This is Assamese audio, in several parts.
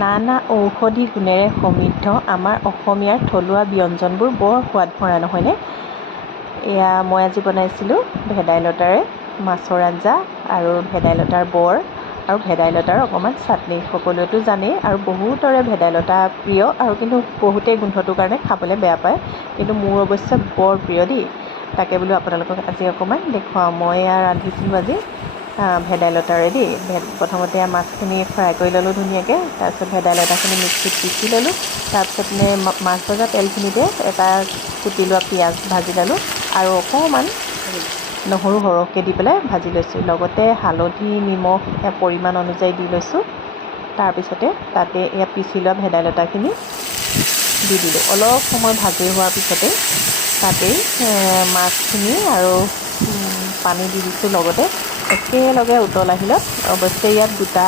নানা ঔষধি গুণেৰে সমৃদ্ধ আমাৰ অসমীয়াৰ থলুৱা ব্যঞ্জনবোৰ বৰ সোৱাদ ভৰা নহয়নে? এয়া মই আজি বনাইছিলোঁ ভেদাইলতাৰে মাছৰ আঞ্জা আৰু ভেদাইলতাৰ বৰ আৰু ভেদাইলতাৰ অকণমান চাটনি। সকলোৱেতো জানেই আৰু বহুতৰে ভেদাইলতা প্ৰিয় আৰু কিন্তু বহুতেই গোন্ধটোৰ কাৰণে খাবলৈ বেয়া পায়, কিন্তু মোৰ অৱশ্যে বৰ প্ৰিয় দেই। তাকে বোলো আপোনালোকক আজি অকণমান দেখুৱাওঁ। মই এয়া ৰান্ধিছিলোঁ আজি ভেদাইলতাৰে দেই। প্ৰথমতে মাছখিনি ফ্ৰাই কৰি ল'লোঁ ধুনীয়াকৈ, তাৰপিছত ভেদাইলতাখিনি মিক্সিত পিচি ল'লোঁ, তাৰপিছত মাছ ভজা তেলখিনিতে এটা কুটি লোৱা পিঁয়াজ ভাজি ল'লোঁ আৰু অকণমান নহৰু সৰহকৈ দি পেলাই ভাজি লৈছোঁ। লগতে হালধি নিমখ পৰিমাণ অনুযায়ী দি লৈছোঁ। তাৰপিছতে তাতে এয়া পিচি লোৱা ভেদাইলতাখিনি দি দিলোঁ। অলপ সময় ভাজি হোৱাৰ পিছতে তাতেই মাছখিনি আৰু পানী দি দিছোঁ। লগতে একেলগে উতল আহিলত অৱশ্যে ইয়াত গোটা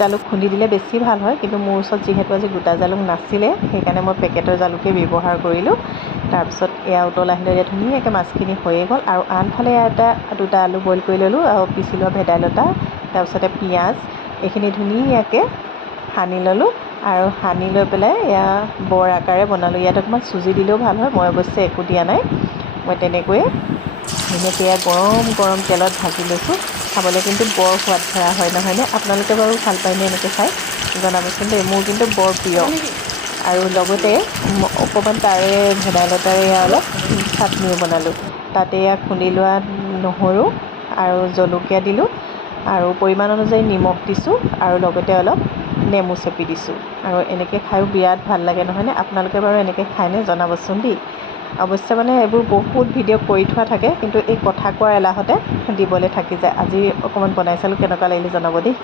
জালুক খুন্দি দিলে বেছি ভাল হয়, কিন্তু মোৰ ওচৰত যিহেতু আজি গোটা জালুক নাছিলে সেইকাৰণে মই পেকেটৰ জালুকেই ব্যৱহাৰ কৰিলোঁ। তাৰপিছত এয়া উতল আহিলে এতিয়া ধুনীয়াকৈ মাছখিনি হৈয়ে গ'ল আৰু আনফালে দুটা আলু বইল কৰি ল'লোঁ আৰু পিচি লোৱা ভেদাইলতা, তাৰপিছতে পিঁয়াজ এইখিনি ধুনীয়াকৈ সানি ল'লোঁ আৰু সানি লৈ পেলাই এয়া বৰ আকাৰে বনালোঁ। ইয়াত অকণমান চুজি দিলেও ভাল হয়, মই অৱশ্যে একো দিয়া নাই। মই তেনেকৈয়ে ধুনীয়াকৈ গৰম গৰম তেলত ভাজি লৈছোঁ। খাবলৈ কিন্তু বৰ সোৱাদ ভৰা হয় নহয়নে? আপোনালোকে বাৰু ভাল পায়নে এনেকৈ খাই? জনাবচোন দেই, মোৰ কিন্তু বৰ প্ৰিয়। আৰু লগতে অকণমান তাৰে ভেদাইলতাৰে অলপ চাটনিও বনালোঁ। তাতে এয়া খুন্দি লোৱা নহৰু আৰু জলকীয়া দিলোঁ আৰু পৰিমাণ অনুযায়ী নিমখ দিছোঁ আৰু লগতে অলপ নেমু চেপি দিছোঁ। আৰু এনেকৈ খায়ো বিৰাট ভাল লাগে নহয়নে? আপোনালোকে বাৰু এনেকৈ খায়নে? জনাবচোন দেই। অৱশ্যে মানে এইবোৰ বহুত ভিডিঅ' কৰি থোৱা থাকে, কিন্তু এই কথা কোৱাৰ এলাহতে দিবলৈ থাকি যায়। আজি অকণমান বনাই চালোঁ, কেনেকুৱা লাগিলে জনাব দেই।